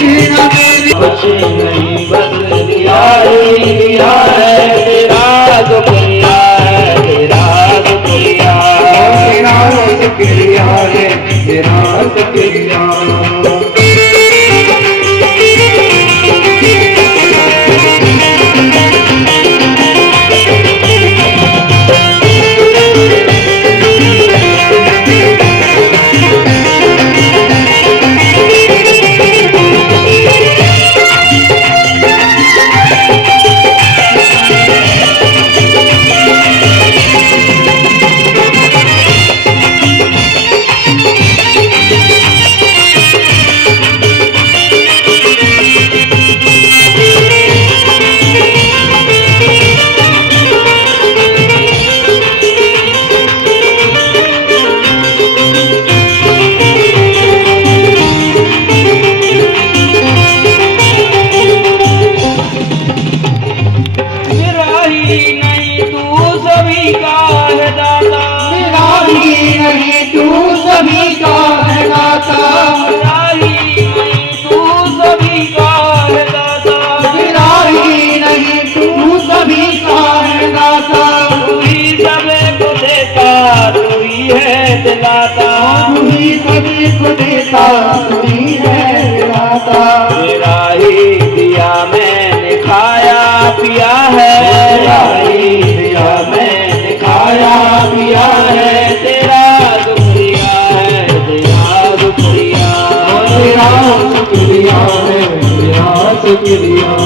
कुछ नहीं बदलिया है तेरा शुक्रिया है तेरा शुक्रिया तेरा शुक्रिया है तेरा शुक्रिया तेरा ही दिया मैंने खाया पिया है तेरा ही दिया मैंने खाया पिया है तेरा शुक्रिया है तेरा शुक्रिया तेरा शुक्रिया है तेरा शुक्रिया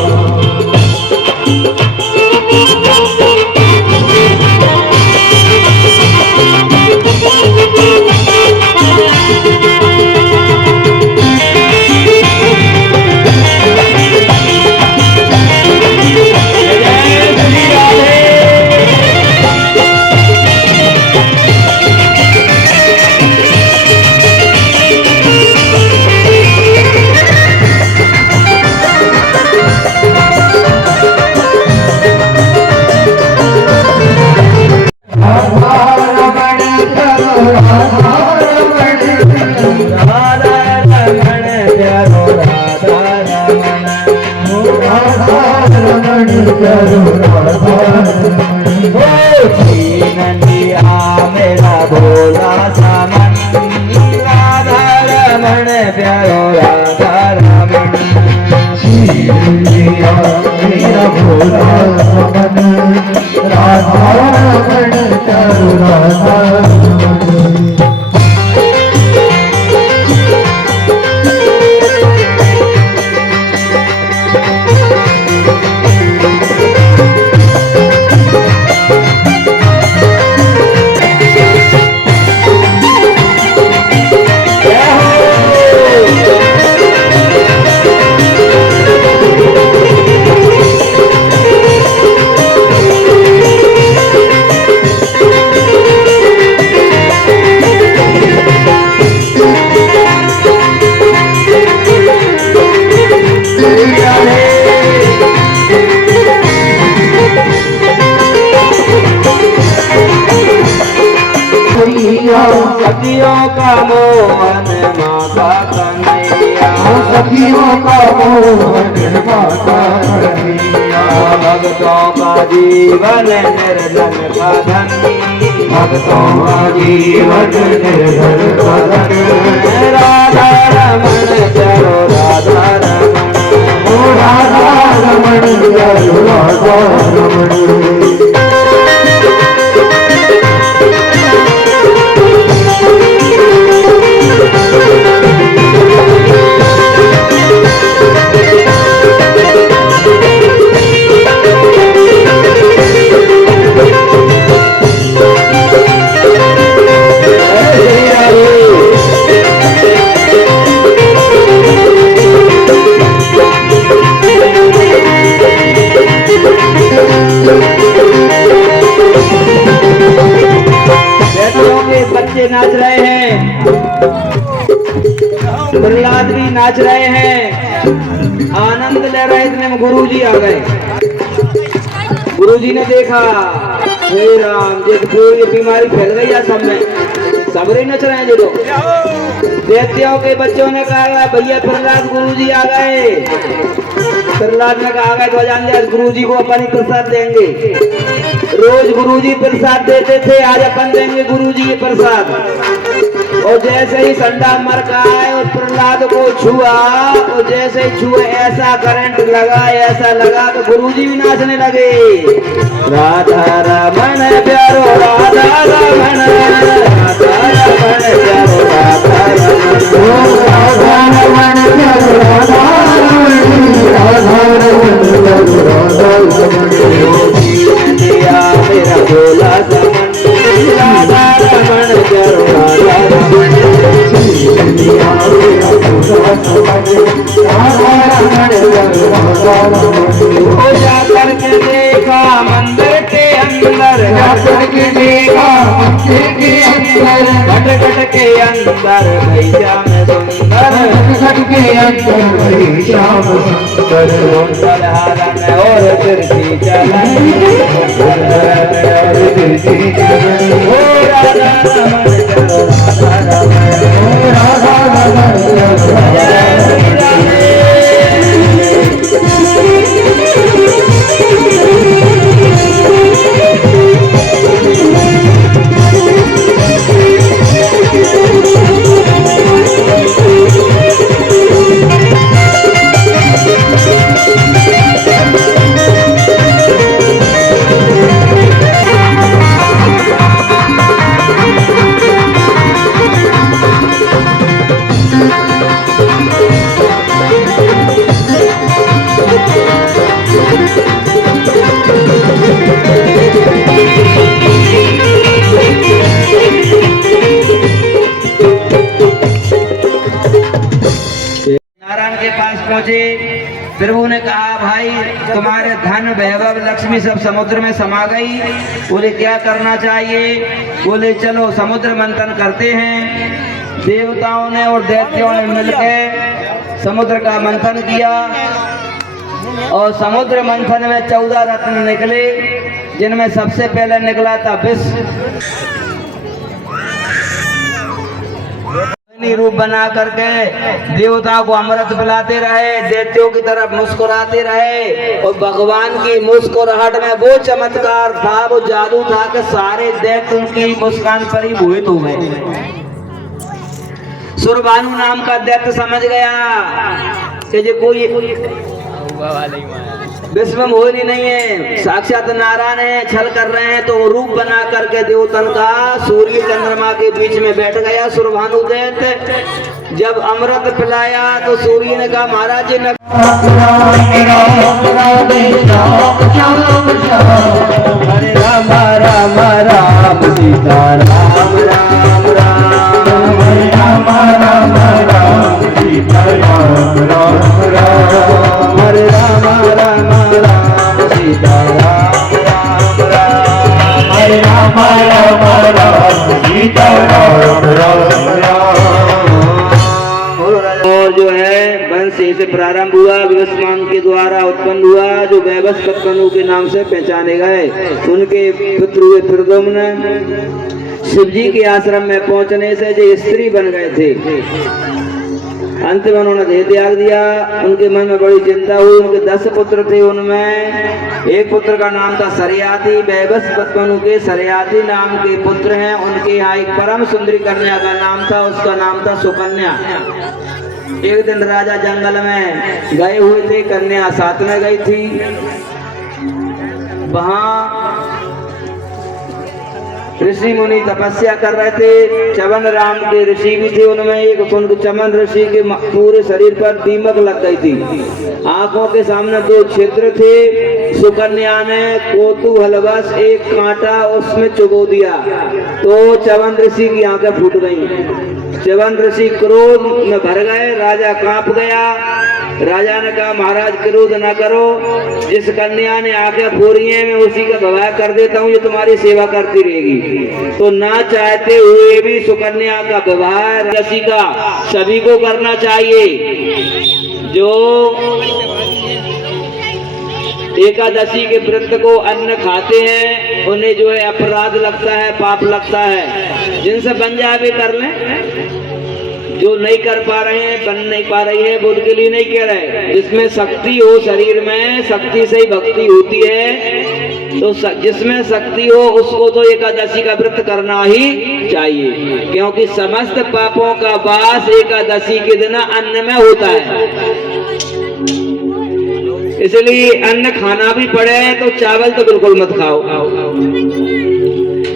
मेरा भोला सामन राधा रमण प्यारो राधा रमण मेरा भोला सामन राधा रमण प्यारो राधा रमण सखियों का मोहन माता कन्हैया सखियों का मोहन माता कन्हैया भक्तों का जीवन निर्धन का धन भक्तों का जीवन निर्धन का धन राधा रमण चलो राधा रमण राधा रमण चलो राधा रमण बच्चे नाच रहे हैं, प्रहलाद भी नाच रहे हैं, आनंद ले रहे। इतने में गुरुजी आ गए। गुरुजी ने देखा हे राम जी ये बीमारी फैल गई है सब में, सब नच रहे हैं। जो दैत्यों के बच्चों ने कहा भैया प्रहलाद गुरुजी आ गए। प्रहलाद ने कहा गए तो जान दिया गुरुजी को अपन ही प्रसाद देंगे। रोज गुरुजी प्रसाद देते थे, आज अपन देंगे गुरुजी ये प्रसाद। और जैसे ही संडा मर का आए और प्रहलाद को छुआ, और जैसे ही छुए ऐसा करंट लगा, ऐसा लगा तो गुरुजी भी नाचने लगे। राधा रमन प्यारो राधा रमन, राधा रमन प्यारो राधा रमन, राधा रमन प्यारो राधा रमन, राधा रमन प्यारो राधा रमन, दिया मेरा भोला समन, राधा रमन प्यारो राधा रमन, दिया मेरा भोला समन, राधा रमन प्यारो राधा रमन। हो जाकर के देखा मंदिर के अंदर, जाकर के देखा मंदिर के अंदर, घट घट के अंदर भई श्याम सुंदर, घट के अंदर भई श्याम सुंदर, सुंदर हारन और तिरछी चलन, और तिरछी चलन, ओ राधा रमन चलो राधा रमन, ओ राधा रमन चलो राधा रमन। प्रभु ने कहा भाई तुम्हारे धन वैभव लक्ष्मी सब समुद्र में समा गई। बोले क्या करना चाहिए? बोले चलो समुद्र मंथन करते हैं। देवताओं ने और दैत्यों ने मिलकर समुद्र का मंथन किया और समुद्र मंथन में 14 रत्न निकले, जिनमें सबसे पहले निकला था विष। रूप बना करके देवताओं को अमृत पिलाते रहे, दैत्यों की तरफ मुस्कुराते रहे और भगवान की मुस्कुराहट में वो चमत्कार था, वो जादू था कि सारे दैत्य उनकी मुस्कान पर ही मोहित हो गए। सुरभानु नाम का दैत्य समझ गया कि जो कोई विश्व मोहिनी नहीं है, साक्षात नारायण है, छल कर रहे हैं। तो रूप बना करके देवतन का सूर्य चंद्रमा के बीच में बैठ गया सुरभानु दैत्य। जब अमृत पिलाया तो सूर्य ने कहा महाराज जी न हरे राम राम राम सीता राम राम राम, हरे राम राम राम सीता राम राम राम, हरे राम राम राम सीता राम राम राम, हरे राम राम राम सीता राम राम राम। और जो है वंश से प्रारंभ हुआ, विवस्वान के द्वारा उत्पन्न हुआ, जो वैवस्वत के नाम से पहचाने गए। उनके पुत्र हुए प्रद्युम्न। शिव जी के आश्रम में पहुंचने से जो स्त्री बन गए थे, अंत में उन्होंने देह त्याग दिया। उनके मन में बड़ी चिंता हुई। उनके 10 पुत्र थे, उनमें एक पुत्र का नाम था सरयाति। वैवस्वत के सरयाति नाम के पुत्र हैं। उनके यहाँ एक परम सुंदरी कन्या का नाम था, उसका नाम था सुकन्या। एक दिन राजा जंगल में गए हुए थे, कन्या साथ में गई थी। वहाँ ऋषि मुनि तपस्या कर रहे थे। चवन राम के ऋषि भी थे, उनमें एक चमन ऋषि के पूरे शरीर पर दीमक लग गई थी। आंखों के सामने 2 छिद्र थे। सुकन्या ने कौतूहलवश एक कांटा उसमें चुबो दिया तो चवन ऋषि की आंखें फूट गईं। चवन ऋषि क्रोध में भर गए। राजा कांप गया। राजा ने कहा महाराज क्रोध न करो, जिस कन्या ने आंखें फोड़ी हैं मैं उसी का विवाह कर देता हूँ, ये तुम्हारी सेवा करती रहेगी। तो ना चाहते हुए भी सुकन्या का विवाह ऋषि का सभी को करना चाहिए। जो एकादशी के व्रत को अन्न खाते हैं उन्हें जो है अपराध लगता है, पाप लगता है। जिनसे बन जाए भी कर लें। जो नहीं कर पा रहे हैं, बन नहीं पा रही है, वो उनके लिए नहीं कह रहे। जिसमें शक्ति हो शरीर में, शक्ति से ही भक्ति होती है, तो जिसमें शक्ति हो उसको तो एकादशी का व्रत करना ही चाहिए, क्योंकि समस्त पापों का वास एकादशी के दिन अन्न में होता है। इसलिए अन्न खाना भी पड़े तो चावल तो बिल्कुल मत खाओ।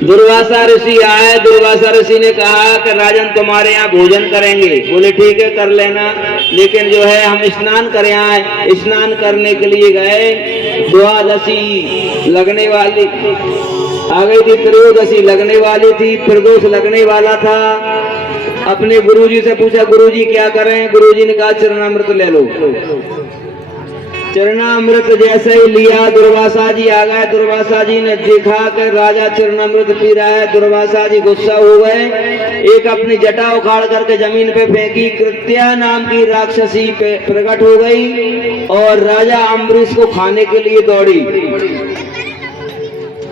दुर्वासा ऋषि आए, दुर्वासा ऋषि ने कहा कि राजन तुम्हारे यहाँ भोजन करेंगे। बोले ठीक है कर लेना, लेकिन जो है हम स्नान करें आए। स्नान करने के लिए गए, द्वादशी लगने वाली आ गई थी, त्रयोदशी लगने वाली थी, प्रदोष लगने वाला था। अपने गुरुजी से पूछा गुरुजी क्या करें? गुरुजी ने कहा चरणामृत ले लो। चरणामृत जैसे ही लिया, दुर्वासा जी आ गए। दुर्वासा जी ने देखा कि राजा चरणामृत पी रहा है। दुर्वासा जी गुस्सा हो गए, एक अपनी जटा उखाड़ करके जमीन पे फेंकी। कृत्या नाम की राक्षसी पे प्रकट हो गई और राजा अम्बरीश को खाने के लिए दौड़ी।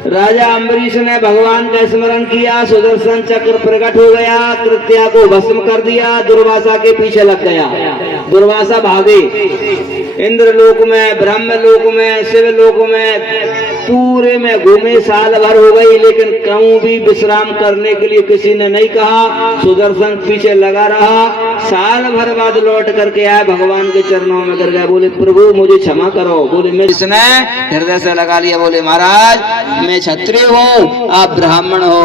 राजा अम्बरीश ने भगवान का स्मरण किया, सुदर्शन चक्र प्रकट हो गया, कृत्या को भस्म कर दिया, दुर्वासा के पीछे लग गया। दुर्वासा भागे, इंद्र लोक में, ब्रह्म लोक में, शिव लोक में, पूरे में घूमे, साल भर हो गई, लेकिन कहूं भी विश्राम करने के लिए किसी ने नहीं कहा। सुदर्शन पीछे लगा रहा। साल भर बाद लौट करके आए, भगवान के चरणों में गिर गया। बोले प्रभु मुझे क्षमा करो। बोले मैं, इसने हृदय से लगा लिया। बोले महाराज मैं क्षत्रिय हूँ, आप ब्राह्मण हो,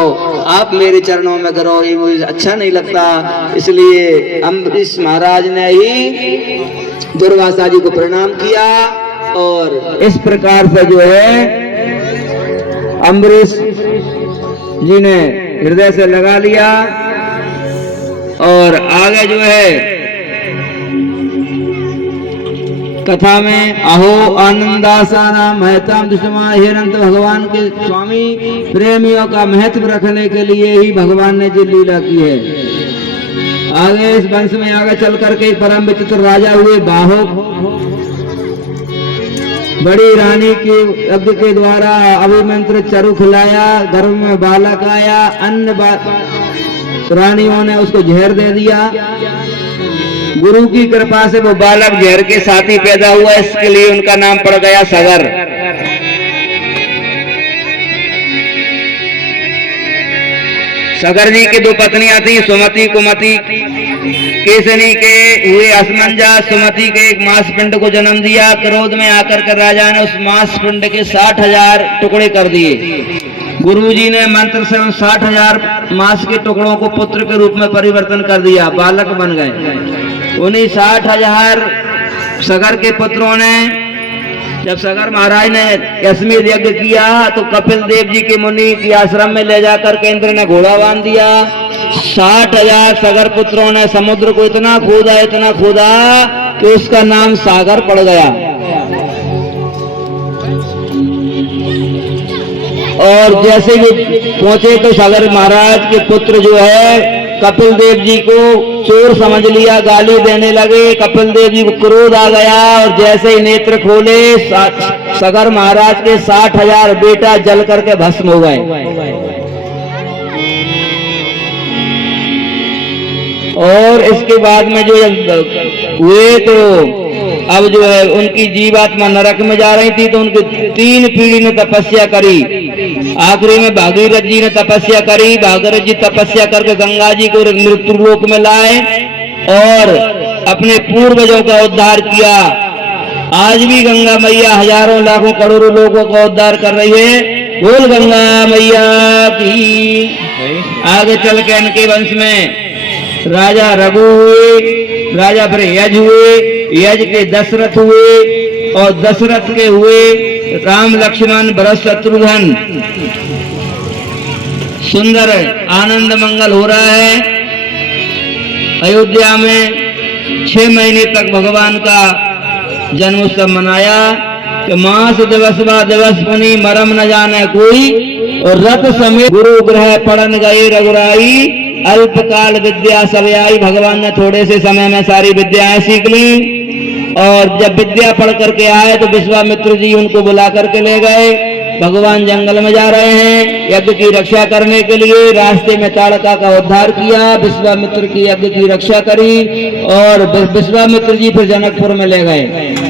आप मेरे चरणों में गिरो, ये मुझे अच्छा नहीं लगता। इसलिए अम्बरीश महाराज ने ही दुर्वासा जी को प्रणाम किया और इस प्रकार से जो है अम्बरीश जी ने हृदय से लगा लिया। और आगे जो है कथा में अहो आनंदासा नाम महताम दुष्मा हिरंत, भगवान के स्वामी प्रेमियों का महत्व रखने के लिए ही भगवान ने जो लीला की है। आगे इस वंश में आगे चल करके परम विचित्र राजा हुए बाहो। बड़ी रानी के यज्ञ के द्वारा अभिमंत्रित चरु खिलाया, गर्भ में बालक आया, अन्य रानियों ने उसको जहर दे दिया। गुरु की कृपा से वो बालक जहर के साथ ही पैदा हुआ, इसके लिए उनका नाम पड़ गया सगर। सगर जी की दो पत्नियां थी, सुमति कुमति। केसनी के हुए असमंजस, सुमति के एक मांस पिंड को जन्म दिया। क्रोध में आकर के राजा ने उस मांस पिंड के 60,000 टुकड़े कर दिए। गुरुजी ने मंत्र से उन 60,000 मांस के टुकड़ों को पुत्र के रूप में परिवर्तन कर दिया, बालक बन गए। उन्हीं 60,000 सगर के पुत्रों ने, जब सगर महाराज ने अश्वमेध यज्ञ किया तो कपिल देव जी के मुनि के आश्रम में ले जाकर के इंद्र ने घोड़ा बांध दिया। 60,000 सगर पुत्रों ने समुद्र को इतना खोदा कि उसका नाम सागर पड़ गया। और जैसे भी पहुंचे तो सागर महाराज के पुत्र जो है कपिल देव जी को चोर समझ लिया, गाली देने लगे। कपिल देव जी को क्रोध आ गया और जैसे ही नेत्र खोले सागर महाराज के 60,000 बेटा जल करके भस्म हो गए। और इसके बाद में जो हुए तो अब जो है उनकी जीवात्मा नरक में जा रही थी, तो उनकी 3 पीढ़ी ने तपस्या करी। आखिरी में भागीरथ जी ने तपस्या करी। भागीरथ जी तपस्या करके गंगा जी को मृत्यु लोक में लाए और अपने पूर्वजों का उद्धार किया। आज भी गंगा मैया हजारों लाखों करोड़ों लोगों का उद्धार कर रही है। बोल गंगा मैया की। आगे चल के इनके वंश में राजा रघु हुए, राजा फिर यज हुए, यज के दशरथ हुए और दशरथ के हुए राम लक्ष्मण भरत शत्रुघ्न। सुंदर आनंद मंगल हो रहा है अयोध्या में। 6 महीने तक भगवान का जन्मोत्सव मनाया कि मास दिवस बा दिवस बनी मरम न जाने कोई, और रथ समेत गुरु ग्रह पढ़न गए रघुराई, अल्पकाल विद्या सब आई। भगवान ने थोड़े से समय में सारी विद्याएं सीख ली और जब विद्या पढ़ करके आए तो विश्वामित्र जी उनको बुला करके ले गए। भगवान जंगल में जा रहे हैं यज्ञ की रक्षा करने के लिए। रास्ते में ताड़का का उद्धार किया, विश्वामित्र की यज्ञ की रक्षा करी और विश्वामित्र जी फिर जनकपुर में ले गए।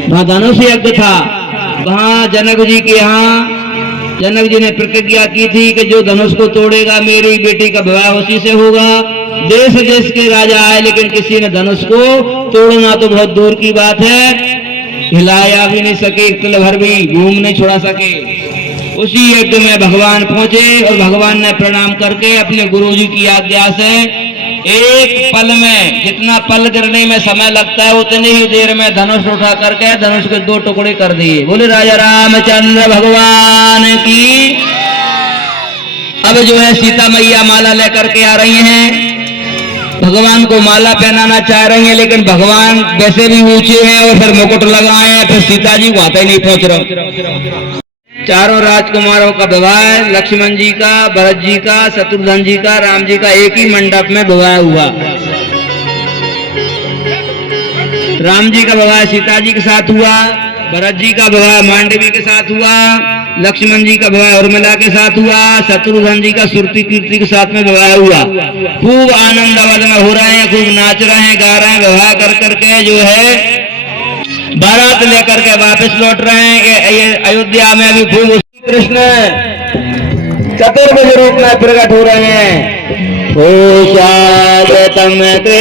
वहां धनुष यज्ञ था। वहां जनक जी के यहाँ जनक जी ने प्रतिज्ञा की थी कि जो धनुष को तोड़ेगा मेरी बेटी का विवाह उसी से होगा। देश देश के राजा आए लेकिन किसी ने धनुष को तोड़ना तो बहुत दूर की बात है, हिलाया भी नहीं सके, तिल भर भी घूम नहीं छुड़ा सके। उसी यज्ञ में भगवान पहुंचे और भगवान ने प्रणाम करके अपने गुरु जी की आज्ञा से एक पल में, जितना पल गिरने में समय लगता है उतनी ही देर में धनुष उठा करके धनुष के 2 टुकड़े कर दिए। बोले राजा रामचंद्र भगवान की। अब जो है सीता मैया माला लेकर के आ रही हैं, भगवान को माला पहनाना चाह रही हैं, लेकिन भगवान वैसे भी ऊंचे हैं और फिर मुकुट लगाए हैं, फिर सीता जी वहां तक नहीं पहुंच रहा। चारों राजकुमारों का विवाह, लक्ष्मण जी का, भरत जी का, शत्रुघ्न जी का, राम जी का एक ही मंडप में विवाह हुआ। राम जी का विवाह सीता जी के साथ हुआ, भरत जी का विवाह मांडवी के साथ हुआ, लक्ष्मण जी का विवाह उर्मिला के साथ हुआ, शत्रुघ्न जी का सुरती कीर्ति के साथ में विवाह हुआ। खूब आनंद अवध में हो रहे हैं, खूब नाच रहे हैं, गा रहे हैं, विवाह कर करके जो है बारात लेकर के वापस लौट रहे हैं। अयोध्या में अभी खूब कृष्ण चतुर्भुज रूप में प्रकट हो रहे हैं। हो स्वागतम कृष्ण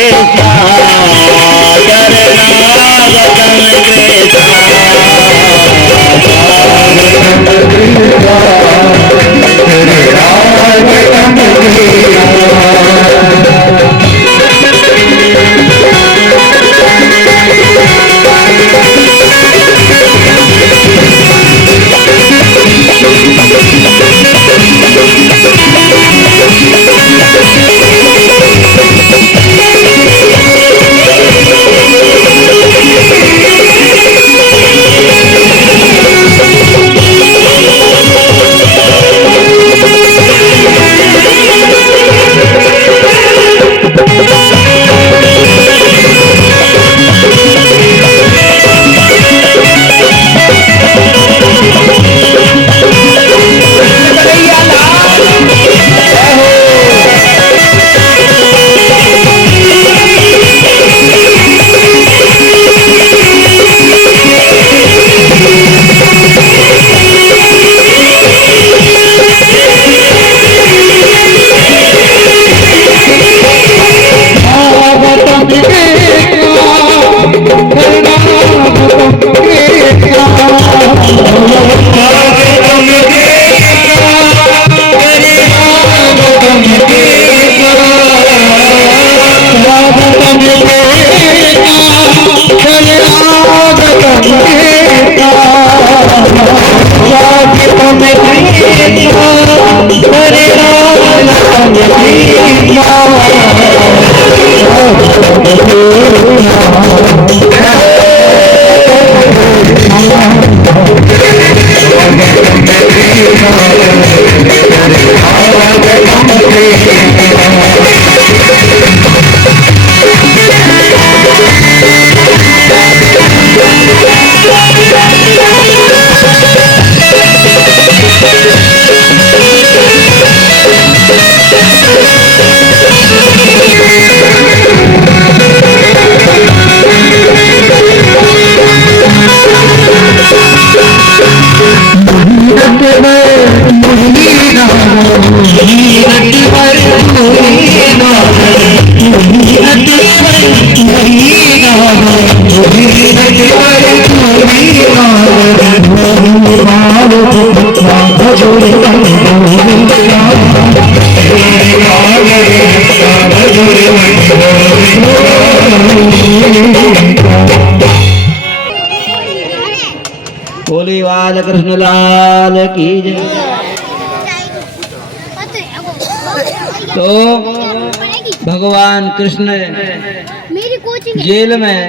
बोली बाल कृष्ण लाल की जय। तो भगवान कृष्ण जेल में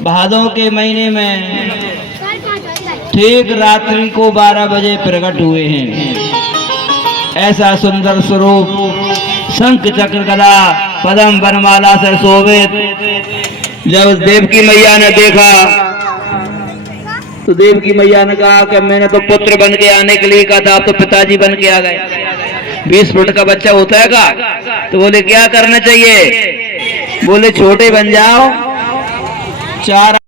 भादों के महीने में ठीक रात्रि को 12 बजे प्रकट हुए हैं। ऐसा सुंदर स्वरूप शंख चक्र गदा पदम वनमाला से शोभित जब देवकी मैया ने देखा तो देवकी मैया ने कहा कि मैंने तो पुत्र बन के आने के लिए कहा था, आप तो पिताजी बन के आ गए। 20 फुट का बच्चा होता है का? तो बोले क्या करना चाहिए? बोले छोटे बन जाओ, 4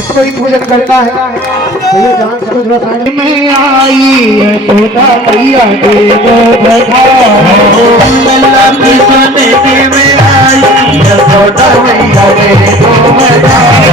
इसको ही पूजन करता है भैया, जान से थोड़ा साइड में आई है तोता भैया देवो बधाई की सोने में आई है तोता भैया देवो बधाई।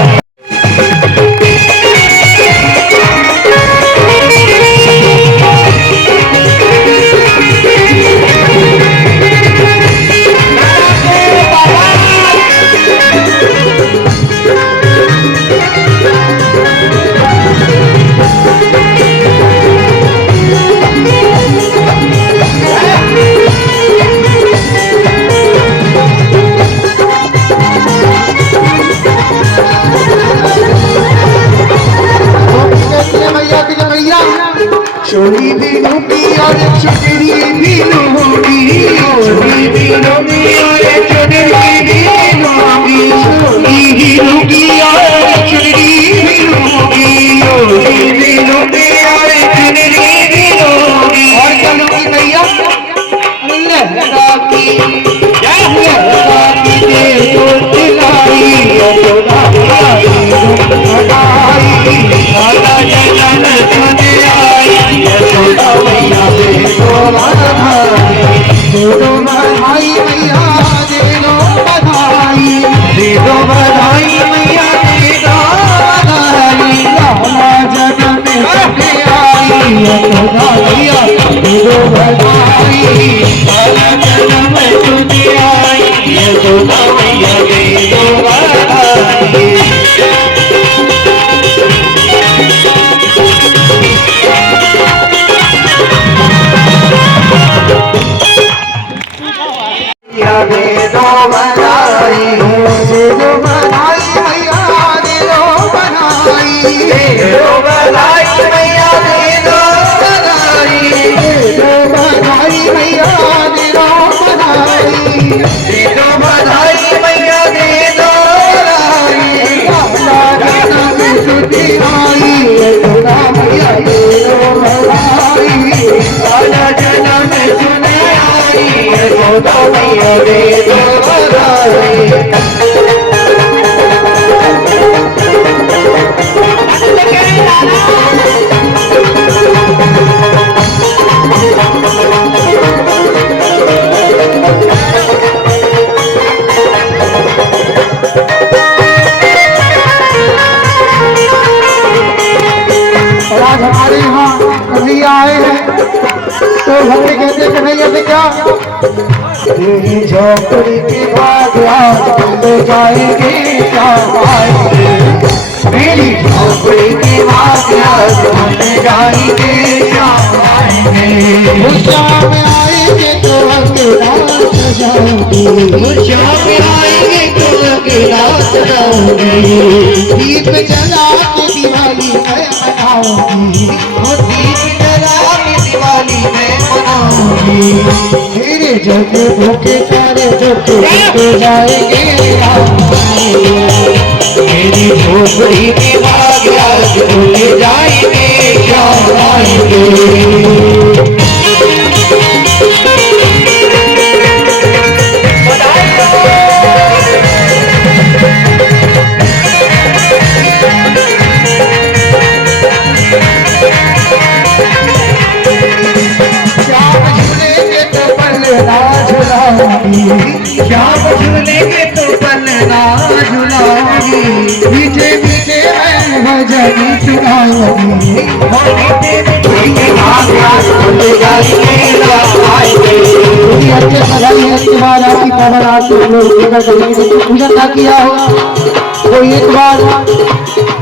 चोरी भी लूटी और चुनरी भी लूटी, चोरी भी लूटी और चुनरी भी लूटी, चोरी भी लूटी और चुनरी भी लूटी, चोरी भी लूटी और चुनरी भी लूटी। और बधाई, सारा जन्म तुझे आई, यशोदा मैया दे दो बधाई। दे दो बधाई, दे दो बधाई मैया, दे दो बधाई, दे दो बधाई मैया, दे दो बधाई, दे दो बधाई मैया, दे दो बधाई, दे दो बधाई मैया, दे दो बधाई। सारा जन्म तुझे आई, यशोदा मैया दे दो बधाई, सारा जन्म तुझे आई, यशोदा मैया दे दो बधाई। और आज हमारे यहाँ कन्हैया आए हैं, तो भक्ति कहते कन्हैया से क्या, तेरी झोपड़ी के बाद ले जाएंगे क्या पाएंगे, मेरी झोपड़ी के बाद ले जाएंगे क्या पाएंगे। मुझा में आएंगे तो अकेला सजाऊंगी, मुझा में आएंगे तो अकेला सजाऊंगी, दीप जला के दिवाली मैं मनाऊंगी, दीप जला के दिवाली मैं मनाऊंगी। मेरे जगे भूखे सारे भूखे जाएंगे, मेरी झोपड़ी के बागिया भूले जाएंगे क्या आएंगे। श्याम झूलेंगे तो पलना झुलाऊंगी, मीठे मीठे मैं भजन सुनाऊंगी, अच्छे सगाई अच्छे बार आपकी पवन आती पूजन ना किया हो तो एक बार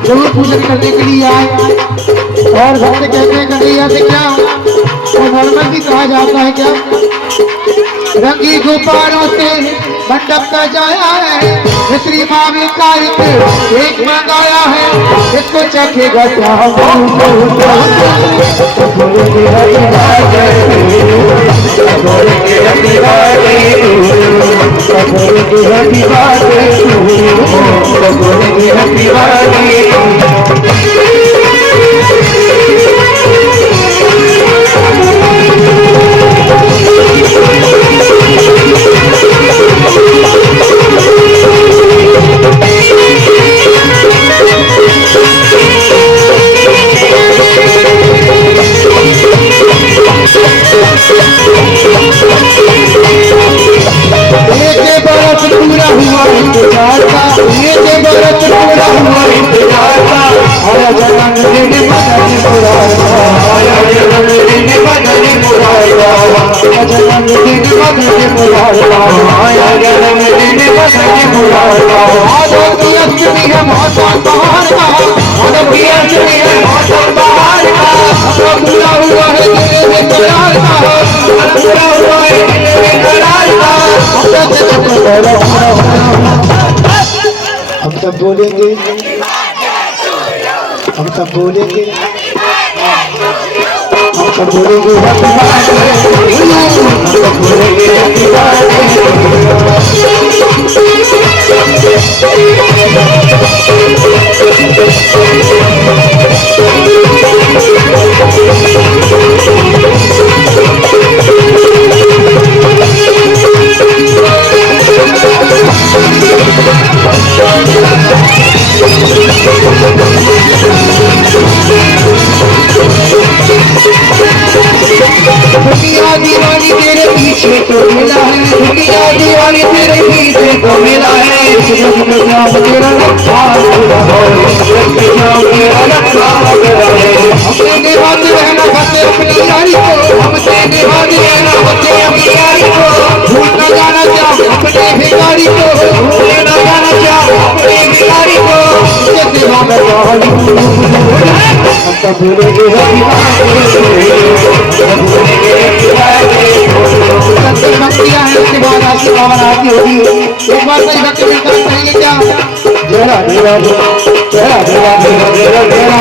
जरूर पूजन करने के लिए आए। और भक्त कहते हैं कन्हैया से क्या तो नॉर्मल भी कहा जाता है क्या, रंगी गुब्बारों से मंडप सजाया है, श्री मामी का एक मंगाया है, इसको चखेगा क्या पूरा हुआ इंतजार का, ये बरस पूरा हुआ इंतजार का, आया जन्मदिन मदन मुरादा, आया जन्मदिन मदन मुरादा, आया जन्मदिन मदन मुरादा, आया जन्मदिन मदन मुरादा। आदो की अष्टमी है मौसम बहार का, आदो की अष्टमी है मौसम बहार का, पूरा हुआ है दिल में करार का, पूरा हुआ है दिल में करार का। हम सब बोलेंगे, हम सब बोलेंगे, हम सब बोलेंगे हैप्पी बर्थडे, हम सब बोलेंगे हैप्पी बर्थडे। दीवानी तेरे पीछे तो मिला है, दुनिया दीवानी तेरे पीछे तो मिला है, तेरा अपने निभाते रहना फतेह अपनी यारी को, हमसे निभा सब भूलेंगे हो भक्तियां हैं उसके बाद आपकी भावना आती होगी। एक बार सही भक्त मिलकर कहेंगे क्या? जरा देवा जरा देवा जरा देवा